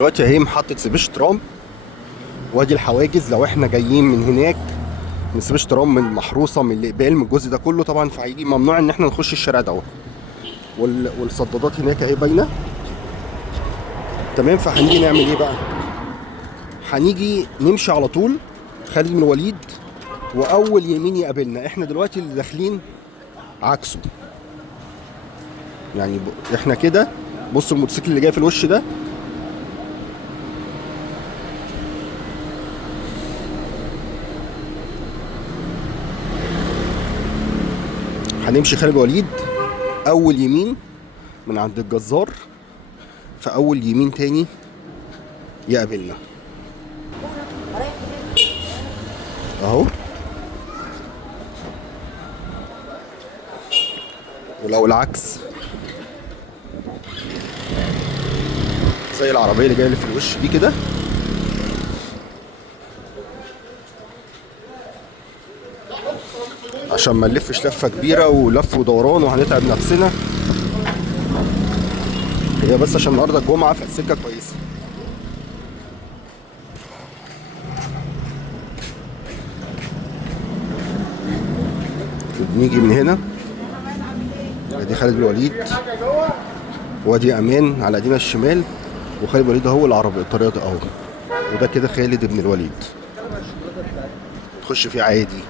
دلوقتي اهي محطة سبيش ترام، وادي الحواجز لو احنا جايين من هناك من سبيش ترام، من المحروسة، من الإقبال، من الجزء ده كله طبعا، فهيجي ممنوع ان احنا نخش الشارع دوت. والصدادات هناك اهي باينة. تمام، فهنيجي نعمل ايه بقى؟ هنيجي نمشي على طول خالد بن الوليد، واول يمين يقابلنا. احنا دلوقتي اللي داخلين عكسه، يعني احنا كده. بص الموتوسيكل اللي جاي في الوش ده، هنمشي خالد بن الوليد اول يمين من عند الجزار، في اول يمين تاني يقابلنا اهو. ولو العكس زي العربيه اللي جايه اللي في الوش دي كده، عشان ما نلفش لفه كبيره ولف ودوران وهنتعب نفسنا. هي بس عشان النهارده الجمعه فالسكه كويسه. نيجي من هنا، ادي خالد بن الوليد، وادي امان على ايدينا الشمال، وخالد بن الوليد اهو العربيه الطريق ده اهو، وده كده خالد بن الوليد. تخش فيه عادي.